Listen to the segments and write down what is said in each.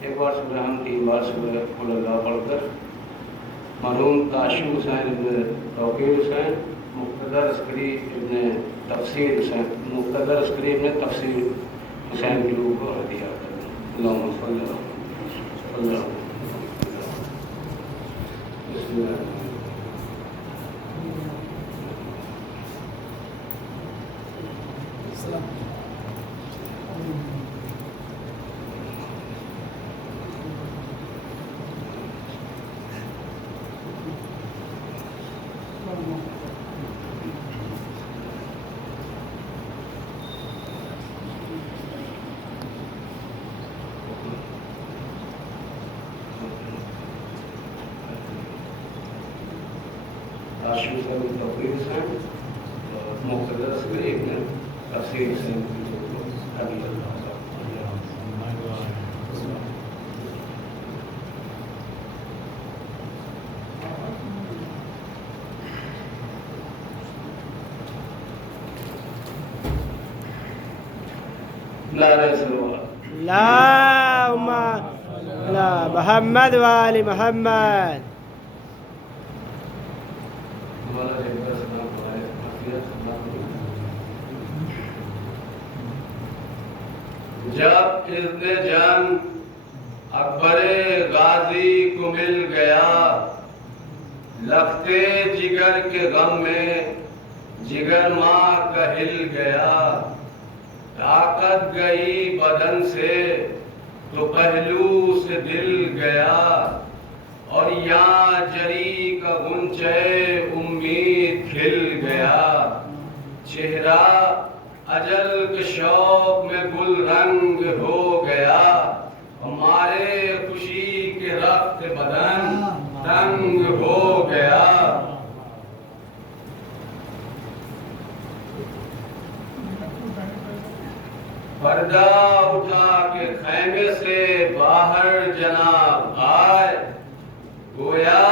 ایک بار سورہ ہم 3 بار سورہ قل اللہ پڑھ کر مرحوم تاشو حسین ابن توقیر حسین مقتدر عسکری ابن تفسیر حسین مقتدر عسکری ابن تفسیر حسین کی روح کو ہدیہ کریں. اللہم صلی اللہ علیہ وسلم. بسم اللہ. تاشو حسین ابن توقیر حسین مقتدر عسکری ابن تفسیر حسین کی روح کو ہدیہ کریں. نعرہ سلوات. اللهم على محمد وآل محمد. ہمارا جب سلام پڑھائے حفیظ جب اذن جنگ اکبر غازی کو مل گیا، لختے جگر کے غم میں جگر ماں کا ہل گیا. طاقت گئی بدن سے تو پہلو سے دل گیا، اور یہاں جری کا غنچے امید کھل گیا. چہرہ اجل کے شوق میں گل رنگ ہو گیا، ہمارے خوشی کے رخت بدن تنگ ہو گیا. پردہ اٹھا کے خیمے سے باہر جناب آئے، گویا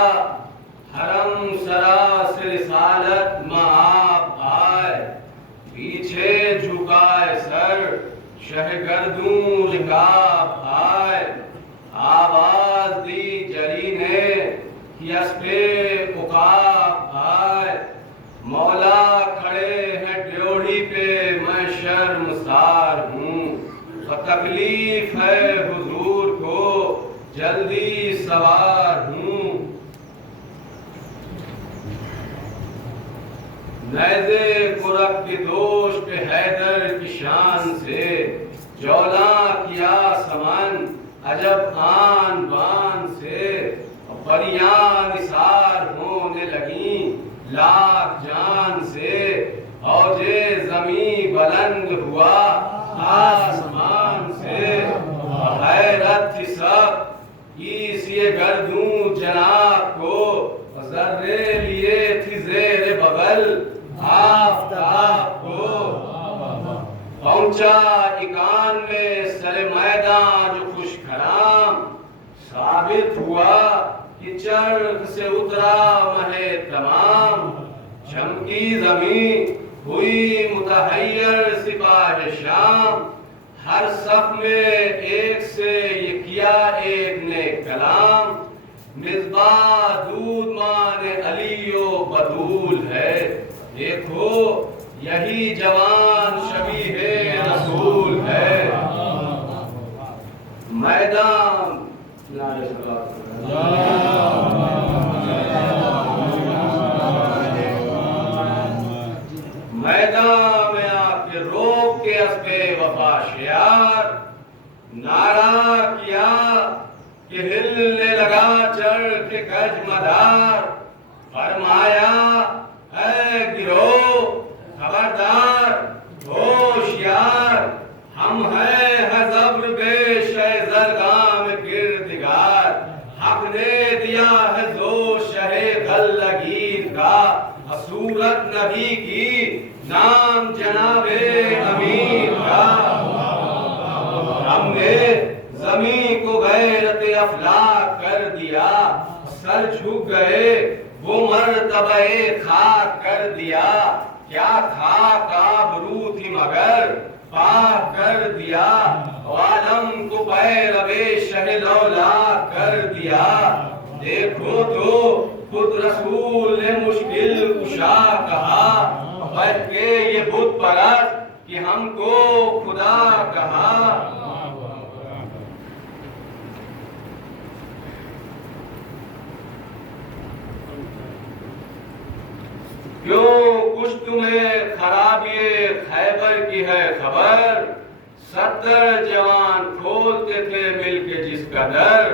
حرم سرا سے رسالت مآب آئے. پیچھے جھکائے سر شہ گردوں رکاب آئے، آواز دی جری نے کہ اسپِ عقاب آئے. مولا کھڑے ہیں ڈیوڑی پہ میں شرمسار ہوں، تکلیف ہے حضور کو جلدی سوار ہوں. نیزے قرب کی دوش پہ حیدر کی شان سے جولاں کیا سمن عجب آن بان سے. پریاں نثار ہونے لگیں لاکھ جان سے، اوجے زمیں بلند ہوا آسمان سے. حیرت تھی سب اس یہ گردوں جناب کو، ذرے لیے تھی زیر بغل آفتاب کو. پہنچا 91 سر میدان جو خوش خرام، ثابت ہوا کہ چرخ سے اترا مہ تمام. چمکی زمین ہوئی متحیر سپاہ شام، ہر صف میں ایک سے یہ کیا ایک نے کلام. مصباح دودھ مان علی و بدول ہے، دیکھو یہی جوان شبیہ رسول ہے. میدان میدان میں آ کے روک کے اسبِ وفا شیار، نعرہ کیا کہ ہلنے لگا چڑھ کے گج مدار. فرمایا اے گروہ خبردار ہوشیار، ہم ہیں حزبر بے شہ زرگام گردگار. حق نے دیا ہے زور شہ غلگیر کا، صورت نبی کی نام جناب امیر کا. ہم نے زمین کو غیرت افلاک کر دیا، سر جھک گئے وہ مرتبہ خاک کر دیا. کیا خاک آبرو تھی مگر پاک کر دیا، عالم کو پیرو شہ لولا کر دیا۔ دیکھو تو خود رسول نے مشکل کشا کہا، بچ کے یہ بت پرست کہ ہم کو خدا کہا۔ کیوں کچھ تمہیں خرابی خیبر کی ہے خبر، 70 جوان کھولتے تھے مل کے جس کا در،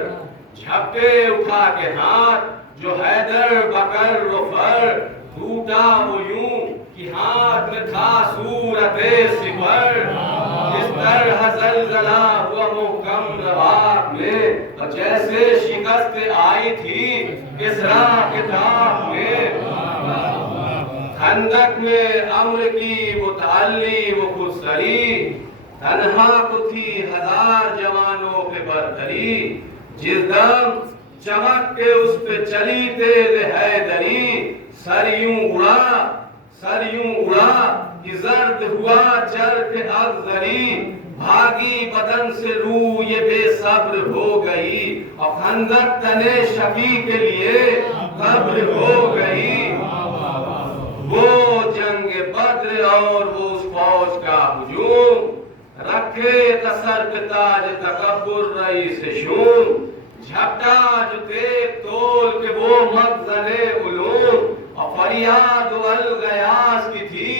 جھپٹے اٹھا کے ہاتھ جو حیدر بکر رفر، ٹوٹا وہ یوں کہ ہاتھ میں تھا صورت سپر، اس طرح زلزلہ ہوا محکم رواق میں، جیسے شکست آئی تھی کسریٰ کے طاق میں۔ خندق میں امر کی وہ تعلی وہ خود سری، تنہا کو تھی 1000 جوانوں پہ برتری، جس دم چمک کے اس پہ چلی تیز حیدری، سر یوں اڑا کہ زرد ہوا چرخ اخضری، بھاگی بدن سے روح یہ بے صبر ہو گئی، اور خندق تنے شفیع کے لیے قبر ہو گئی۔ وہ جنگ بدر اور وہ اس فوج کا ہجوم، رکھے سر پہ تاج تکبر رئیس شوم، جھپٹا جو دیکھ تول کے وہ مخزن علوم، اور فریاد و الغیاث کی تھی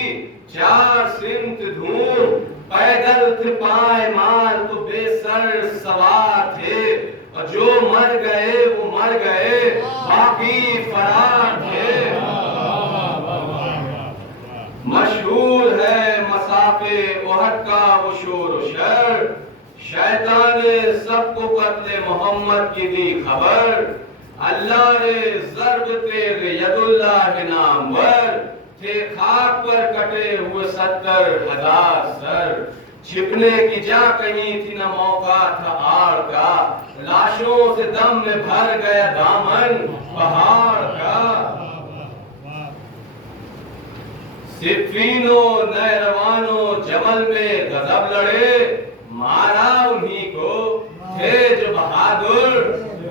4 سمت دھوم، پیدل تھے پائمال تو بے سر سوار تھے، اور جو مر گئے وہ مر گئے باقی فرار تھے۔ مشہور ہے مصاف احد کا وہ شور و شر، شیطان نے سب کو قتل محمد کی دی خبر، اللہ نے ضرب تیغ ید اللہ نامور، تھے خاک پر کٹے ہوئے 70,000 سر، چھپنے کی جا کہیں تھی نہ موقع تھا آڑ کا، لاشوں سے دم میں بھر گیا دامن پہاڑ کا۔ صفینوں نیروانوں جمل میں غضب لڑے، مارا انہی کو تھے جو بہادر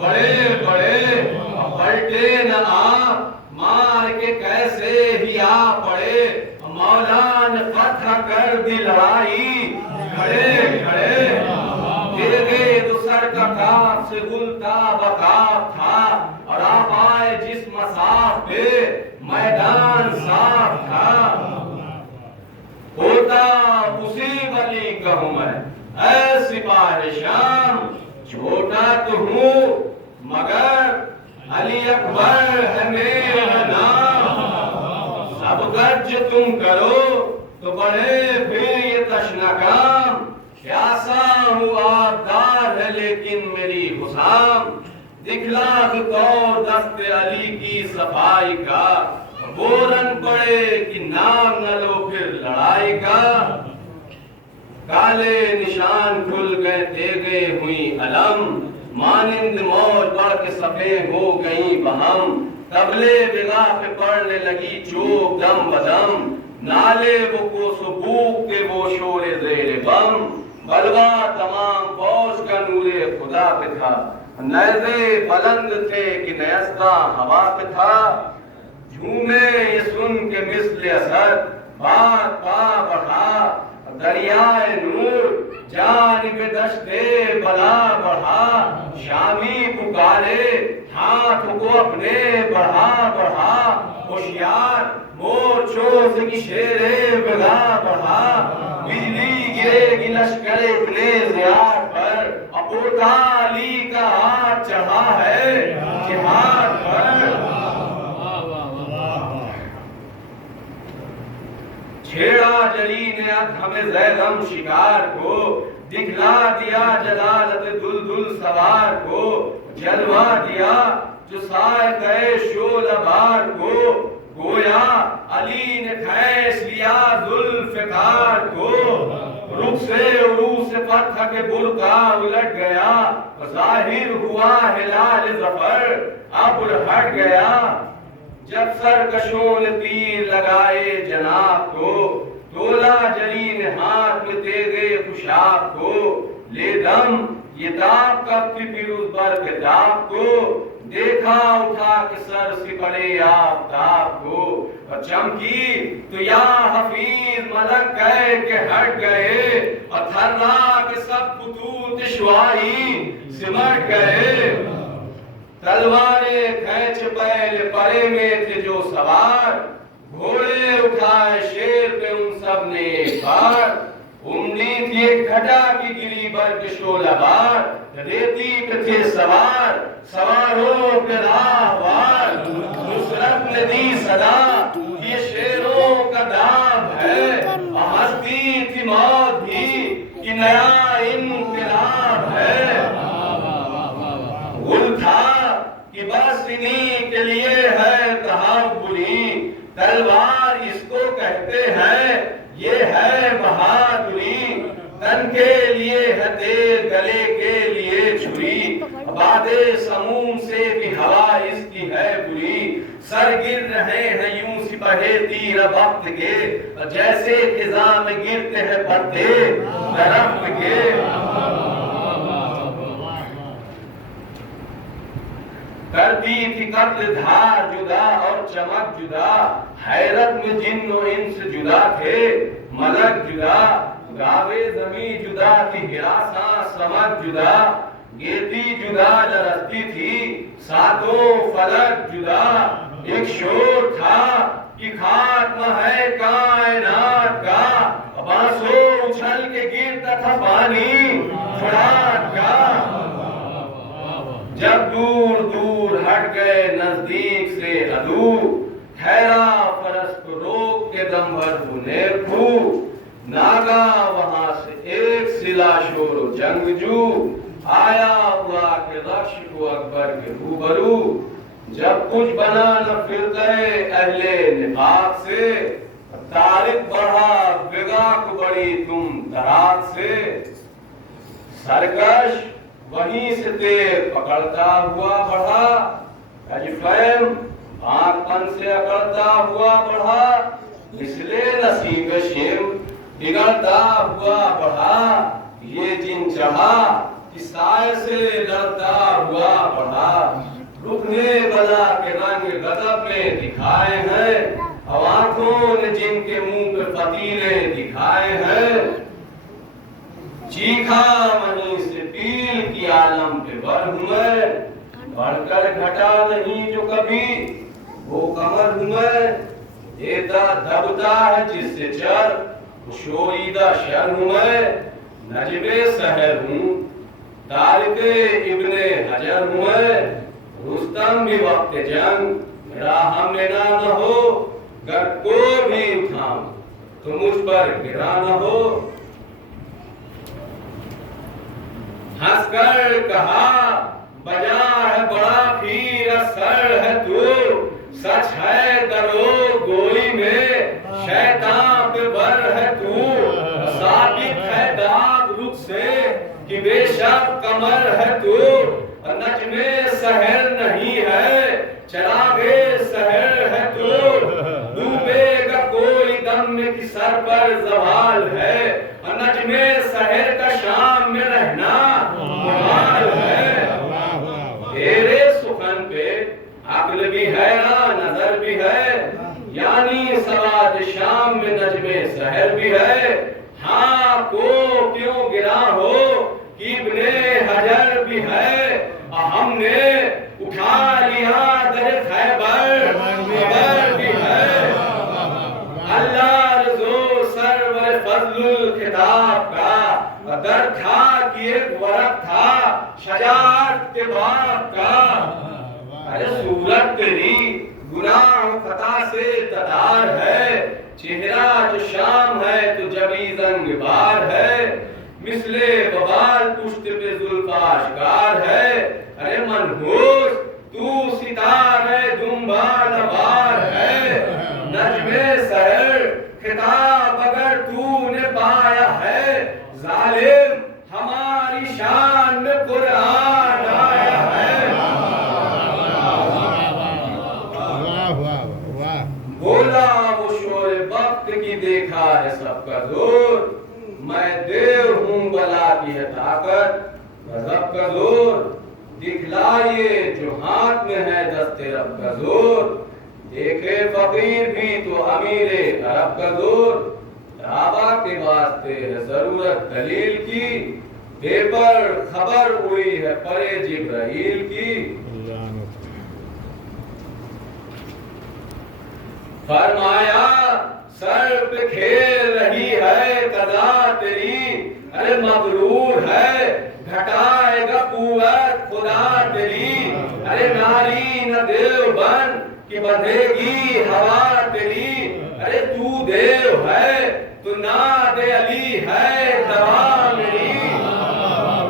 بڑے بڑے، پلٹے نہ آپ مار کے کیسے ہی آ پڑے، مولا نے فتح کر دی لڑائی کھڑے کھڑے، دیگے تو سر کا کاف سے گلتا بکاف تھا، اور آپ آئے جس مساف پہ میدان صاف تھا۔ ہوتا اسی ولی کا ہوں میں اے سپاہ شام، چھوٹا تو ہوں مگر علی اکبر ہے میرا نام، سب گرج تم کرو تو بڑھے پھر یہ تشنہ کام، پیاسا ہوں آبدار ہے لیکن میری حسام، دکھلا دو طور دست علی کی صفائی کا، بورن پڑے کہ نام نہ لو پھر لڑائی کا، کالے نشان کھل گئے تیغے ہوئی علم، مانند موج بڑھ کے سفید ہو گئی بہم، تبلے بغا پہ پڑنے لگی چوک دم بدم، نالے وہ کوس و بوک کے وہ شور زیر بم، بلوا تمام فوج کا نور خدا پہ تھا، نیزے بلند تھے کہ نیزہ ہوا پہ تھا، جھومے یہ سن کے مثل اسد بات پا بڑھا، دریائے نور جانب دشت بلا بڑھا، شامی پکارے ہاتھ کو اپنے بڑھا بڑھا، ہوشیار مورچوں سے کی شیر بلا بڑھا، بجلی گرے گی لشکر ابن زیاد پر، اپورتا علی کا ہاتھ چڑھا ہے جہاد پر، چھیڑا جلی نے ہمیں زیغم شکار کو، دکھلا دیا جلالت دلدل سوار کو، جلوا دیا جو سائے شعلہ بار کو، گویا علی نے کھینچ لیا ذوالفقار کو، رخ سے عروس فتح کے برقع الٹ گیا، ظاہر ہوا ہلال ظفر ابر ہٹ گیا، جب سرکشوں نے تیر لگائے جناب کو، تولا جرین ہاتھ میں تیغے خوشاب کو لے دم یہ داغ کب تھی پھر اس برق داغ کو دیکھا اٹھا کے سر سے پڑے آفتاب کو اور چمکی تو یا حفیظ ملک گئے کہ ہٹ گئے اور تھرا کے سب خطوط شوائی سمٹ گئے تلواریں کھینچ پہلے پرے میں تھے جو سوار گھوڑے اٹھائے شیر پہ ان سب نے ایک بار امید یہ گھٹا کی گری برق شعلہ بار ریتی پہ تھے سوار سواروں پہ راہوار نصرت نے دی صدا یہ شیروں کا دام ہے ہستی تھی موت بھی کہ نیا انقلاب ہے گل تھا کہ بس انہی کے لیے ہے تحولی تلوار اس کو کہتے ہیں یہ ہے بہادری تن کے لیے ہے تیر گلے کے لیے چھری باد سموم سے بھی ہوا اس کی ہے بری سر گر رہے ہیں یوں سپاہے تیر وقت کے جیسے خزاں میں گرتے ہیں پتے درخت کے کرتی تھی قتل دھار جدا اور چمک جدا حیرت میں جن و انس جدا تھے ملک جدا گاوے زمین جدا تھی ہراساں سمک جدا گیتی جدا لرزتی تھی ساتوں فلک جدا ایک شور تھا کہ خاتمہ ہے کائنات کا بانسوں اچھل کے گرتا تھا پانی فراق کا جب دور دور ہٹ گئے نزدیک سے عدو ٹھہرا فرس کو روک کے دم بھر بنیر کھو ناگا وہاں سے ایک سلا شور و جنگجو آیا ہوا کہ رخش کو اکبر کے روبرو جب کچھ بنا نہ پھر گئے اہل نفاق سے تاریخ بڑھا بگا کو بڑی تم دراق سے سرکش وہیں سے تیر پکڑتا ہوا بڑھا اجفیم آنکھ پن سے اکڑتا ہوا بڑھا مثل نصیب شم بگڑتا ہوا بڑھا یہ جن چڑھا سائے سے لڑتا ہوا بڑھا رکنے بلا کے رنگ غضب میں دکھائے ہیں آنکھوں نے جن کے منہ پہ فتیلے دکھائے ہیں چیخا وہیں سے پیل کی عالم پہ بر ہوں میں بڑھ کر گھٹا نہیں جو کبھی وہ کمر ہوں میں دیتا دبتا ہے جس سے چر شوریدہ شر ہوں میں نجم سحر ہوں طارق ابن حجر ہوں میں رستم بھی وقت جنگ میرا ہم نہ ہو گر کو بھی اٹھاؤں تو مجھ پر گرا نہ ہو ہنس کر کہا بجا ہے بڑا پیر سر ہے تو سچ ہے درو گوئی میں شیطان پہ بر ہے تو ثابت ہے داغ رخ سے کہ بے شک کمر ہے تو نجم سحر نہیں ہے چراغ سحر ہے تو ڈوبے گا کوئی دم میں کہ سر پر زوال ہے نجم سحر کا شام میں رہنا محال ہے تیرے سخن پہ عقل بھی ہے نظر بھی ہے یعنی سواد شام میں نجم سحر بھی ہے ہاں کو کیوں گرا ہو کہ ابن حجر بھی ہے ہم نے اٹھا لیا در خیبر خبر بھی ہے اللہ رضو سرور فضل الخطاب کا در تھا کہ ایک ورق تھا شجاعت کے باغ کا ارے صورت تیری گناہ خطا سے تدار ہے چہرہ جو شام ہے تو جبی زنگ بار ہے مثل ببال پشت پہ زلف آشکار ہے ارے منحوس تو ستارہ دنبا نوار ہے نجم سحر خطاب اگر تو نے پایا ہے ظالم ہماری شان میں قرآن آیا ہے بولا وہ شور وقت کی دیکھا ہے رب کا زور، دکھلائیے جو ہاتھ میں ہے دست رب کا زور، دیکھے فقیر بھی تو امیر عرب کا زور، دعویٰ کے واسطے ہے ضرورت دلیل کی، بے پر خبر ہوئی ہے پرے جبرائیل کی۔ فرمایا سر پہ کھیل رہی ہے قضا تیری، ارے مغرور ہے گھٹائے گا قوت خدا تیری، ارے ناری نہ دیو بن کہ بندھے گی ہوا تیری، ارے تو دیو ہے تو ناد علی ہے دوا میری،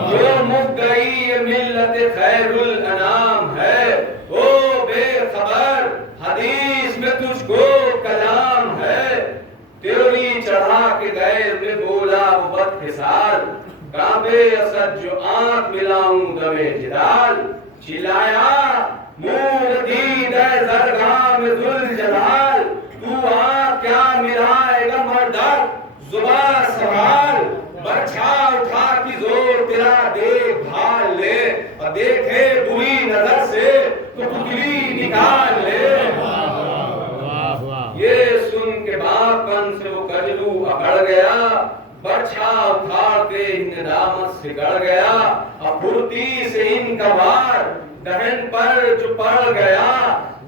جو مک گئی ملت خیر الانام ہے، او بے خبر حدیث میں تجھ کو کلام ہے، تیوری چڑھا کے غیر میں بولا وہ بد خصال، کعبے اسد جو آنکھ ملاؤں دمے جلال، چلایا نور دید ہے زرگاہ میں ذوالجلال، تو آنکھ کیا ملائے گا مردک زباں سوال، برچھا اٹھا کی زور تیرا دیکھ بھال لے، اور دیکھے بری نظر سے تو پتلی نکال لے۔ یہ سن کے باپن سے وہ کجلو اکڑ گیا، برچھا اٹھاتے ندامت سے گڑ گیا، اب پھرتی سے ان کا وار دہن پر جو پڑ گیا،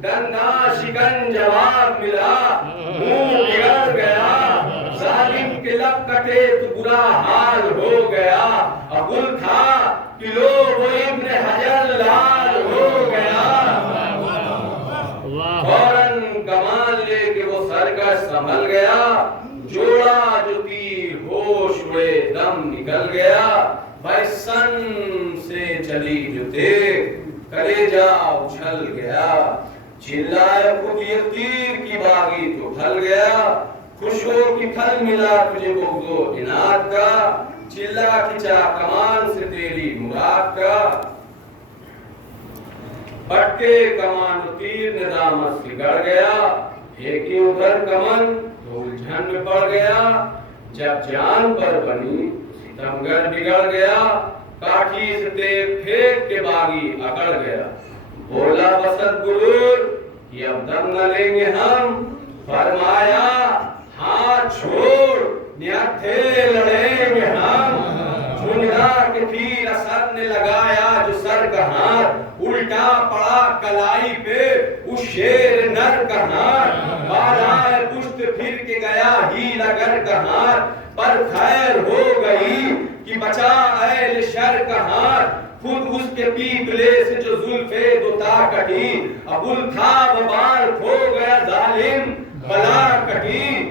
ڈنڈا شکن جواب ملا منہ بگڑ گیا، ظالم کے لب کٹے تو برا حال ہو گیا، اب گل تھا کہ لو وہ ابن حجر لال ہو گیا، فوراً کمان لے کے وہ سرکش سنبھل گیا، جوڑا جو تیر ہوش ہوئے دم نکل گیا، بائسن سے چلی جو تیر کلیجہ اچھل گیا، چلائے خود یہ تیر کی باغی تو پھل گیا، خوشو کی پھل ملا تجھے بغض و عناد کا، چلا کھچا کمان سے تیری مراد کا، پٹکے کمان و تیر ندامت سے گڑ گیا، پھینکی ادھر کمن تو الجھن میں پڑ گیا، جب جان پر بنی ستمگر بگڑ گیا، کاٹھی سے تیر پھینک کے باغی اکڑ گیا، بولا بسط گرور کہ اب دم نہ لیں گے ہم، فرمایا ہاتھ چھوڑ نیاتھے لڑیں گے ہم، جھنجھا کے تیر اسد نے لگایا جو سر کا ہاتھ، الٹا پڑا کلائی پہ اس شیر نر کا ہاتھ، بالائے پشت پھر کے گیا ہیلا گر کا ہاتھ، پر خیر ہو گئی کہ بچا اہل شر کا ہاتھ، خود اس کے پیپلے سے جو زلفے دوتا کٹی، ابل تھا وبال کھو گیا ظالم بلا کٹی،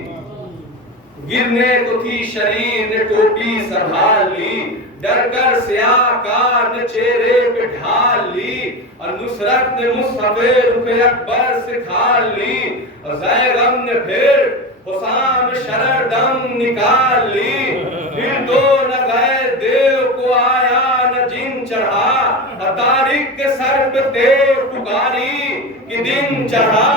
گرنے کو تھی شریر نے ٹوپی سنبھال لی، ڈر کر سیاہ کار نے چہرے پہ ڈھال لی، اور نصرت نے مصطفی رخ اکبر سے کھال لی، اور زیغم نے پھر حسام شرر دم نکال لی، پھر تو نہ غیر دیو کو آیا نہ جن چڑھا، تاریخ کے سر پہ دیو پکاری کہ دن چڑھا،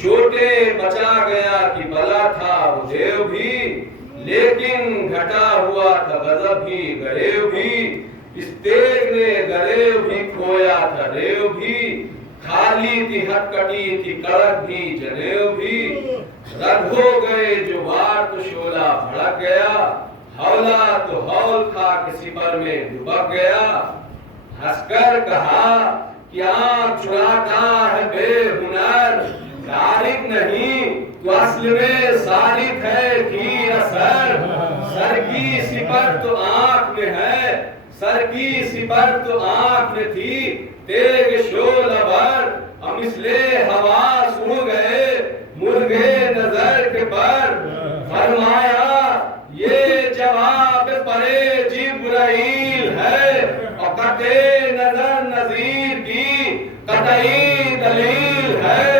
چھوٹے بچا گیا کہ بلا تھا وہ دیو بھی، لیکن گھٹا ہوا تھا غضب بھی گریو بھی، اس تیغ نے گریو بھی کھویا تھا ریو بھی، خالی تھی ہتھ کٹی تھی کڑک بھی جنیو بھی، رد ہو گئے جو وار تو شعلہ بھڑک گیا، ہولا تو ہول تھا کسی پر میں ڈبک گیا، ہنس کر کہا کہ آنکھ چراتا ہے بے ہنر، تاریخ نہیں تو اصل میں صادق ہے تیر اثر، سر کی سپر تو آنکھ میں ہے، سر کی سپر تو آنکھ میں تھی، تیغ شعلہ بھر ہم مثلِ ہوا سن گئے مرغے نظر کے پر، فرمایا یہ جواب پرے جبرائیل ہے، اور قطع نظر نظیر کی قطعی دلیل ہے،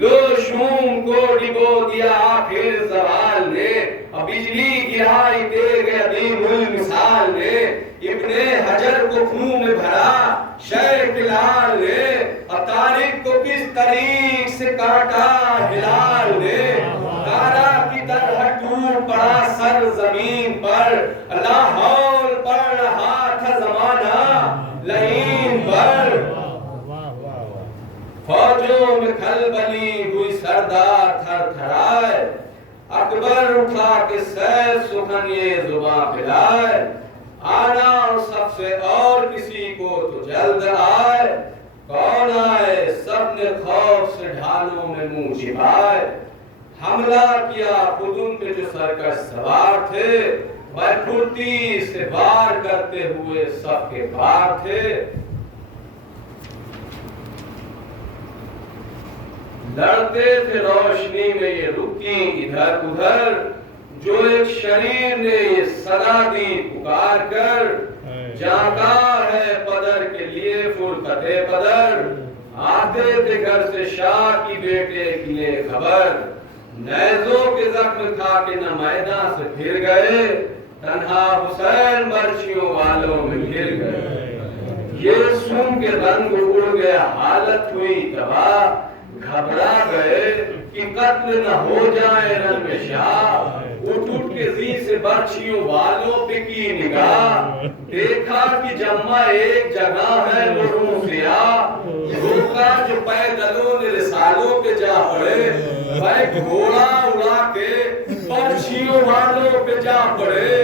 لو شوم کو ڈبو دیا آخر زوال نے، اب بجلی گرائی تیغ عظیم المثال نے، ابن حجر کو خون میں بھرا شیخ لال نے، اور طارق کو کس طریق سے کاٹا ہلال نے، پر لاہور پڑ رہا تھا زمانہ لعین پر فوجوں میں کھلبلی ہوئی سردار تھر تھرائے اکبر اٹھا کے سیف سخن یہ زباں پھیلائے آنا سب سے اور کسی کو تو جلد آئے کون آئے سب نے خوف سے ڈھالوں میں منہ چھپائے حملہ کیا خود ان پہ جو سرکش سوار تھے پھرتی سے وار کرتے ہوئے سب کے پار تھے لڑتے تھے روشنی میں یہ رکی ادھر ادھر جو ایک شریر نے یہ صدا دی پکار کر جاگا ہے پدر کے لیے فرقت پدر آتے تھے گھر سے شاہ کی بیٹے کے لیے خبر نیزوں کے زخم کھا کے نہ میدان سے پھر گئے تنہا حسین برچیوں والوں میں گر گئے یہ سن کے رنگ اڑ گیا حالت ہوئی تباہ گھبرا گئے کہ قتل نہ ہو جائے رن میں شاہ اٹھ اٹھ کے زی سے برچیوں والوں پہ کی نگاہ دیکھا کہ جمع ایک جگہ ہے لوگوں سیاہ روکا جو پیدلوں نے رسالوں پہ جا پڑے بھائی گھوڑا اڑا کے برچیوں والوں پہ جا پڑے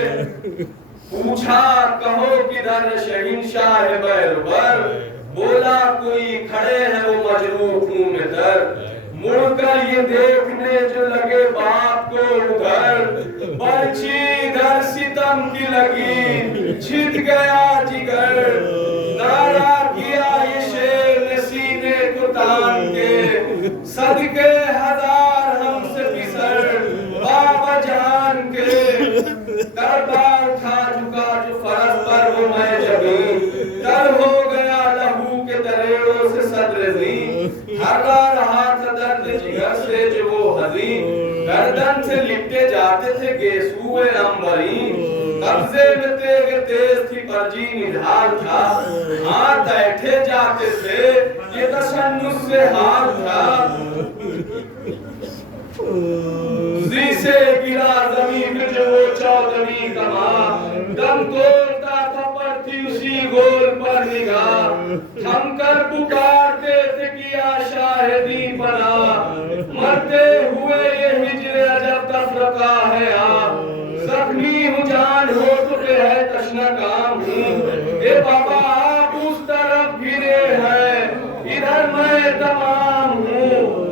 پوچھا کہو کدھر شہنشاہ بیربر بولا کوئی کھڑے ہیں وہ مجروح خون میں درد مڑ کر یہ دیکھنے جو لگے باپ کو ادھر برچی ادھر ستم کی لگی چھٹ گیا جگر نعرہ کیا یہ شیر نے سینے کو تان کے صدقے ہزار ہم سے پسر بابا جان کے دربا اٹھا چکا جو فرس پر وہ میں جبیں در ہو گیا لہو کے دریڑوں سے صدر زی ہرا رہا تھا درد جگر سے جو وہ حزین گردن سے لپٹے جاتے تھے گیسوئے امبرین قبضے میں تیغ تیز تھی پرجی نڈھال تھا ہاتھ ایٹھے جاتے تھے یہ تشنس سے حال تھا زی سے گرا زمین جو وہ چودھویں کماں دم توڑتا تھا پڑتی اسی گول پر نگاہ تھم کر پکارتے تھے کیا شاہدی بنا مرتے ہوئے یہ ہجر عجب تفرقہ ہے آپ زخمی ہوں جان ہو چکے ہے تشنہ کام ہوں اے بابا آپ اس طرف گرے ہیں ادھر میں تمام ہوں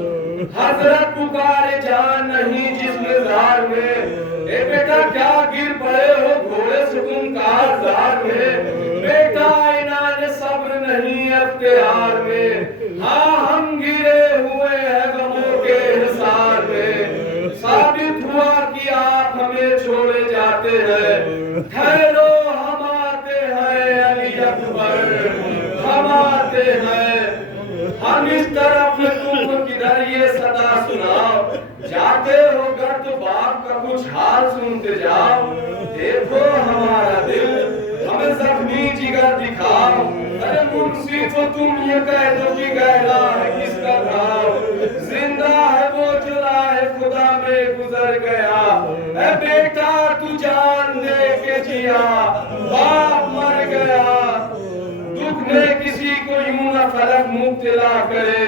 حضرت پکارے جان نہیں جسم زار میں اے بیٹا کیا گر پڑے ہو گھوڑے سے تم کارزار میں بیٹا انان صبر نہیں اختیار میں ہاں ہم گرے ہوئے ہیں غموں کے حصار میں ثابت ہوا کہ آپ ہمیں چھوڑے جاتے ہیں ٹھہرو ہم آتے ہیں علی اکبر ہم آتے ہیں ہم اس طرف تم کو کدھر یہ صدا سناؤ جاتے ہو گھر تو باپ کا کچھ حال سنتے جاؤ دیکھو ہمارا دل ہمیں زخمی جگر دکھاؤ ارے منصف تو تم یہ کہہ دو کہ گہرا ہے کس کا گھاؤ زندہ ہے وہ جو راہ خدا میں گزر گیا اے بیٹا تو جان دے کے جیا باپ مر گیا دکھ میں کسی کو یوں نہ فلک مبتلا کرے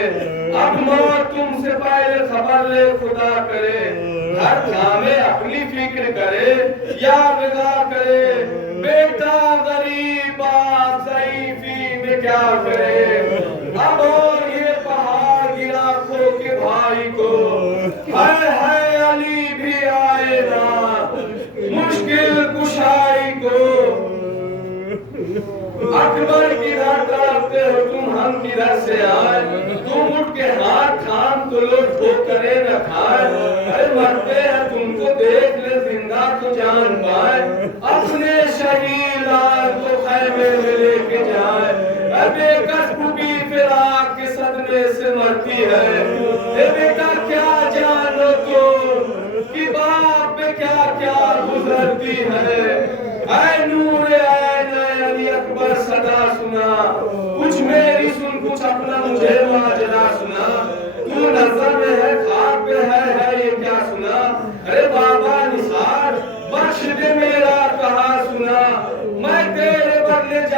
اب موت تم سے پہلے خبر لے خدا کرے ہر کامے اپنی فکر کرے یا ودا کرے بیٹا غریب باپ ضعیفی میں کیا کرے اب اور یہ پہاڑ گرا کھو کے بھائی کو ہے علی بھی آئے نا مشکل کشائی کو اکبر کدھر طرفتے ہو تم ہم کدھر سے آئے تم اٹھ کے ہاتھ تھام تو لوگ ٹھوکرے نہ کھائے ارے مرتے ہیں تم کو دیکھ لے زندہ تو جان پائے اپنے شہید لال کو خیمے میں لے کے جائے اے بے کس بھی فراق کے صدمے سے مرتی ہے اے بیٹا کیا جانو تو کہ باپ پہ کیا کیا گزرتی ہے اے نور عین علی اکبر صدا سنا کچھ میری سن کچھ اپنا مجھے ماجرا سنا تو نظر میں ہے خواب پہ ہے یہ کیا سنا ارے بابا نثار بخش دے میرا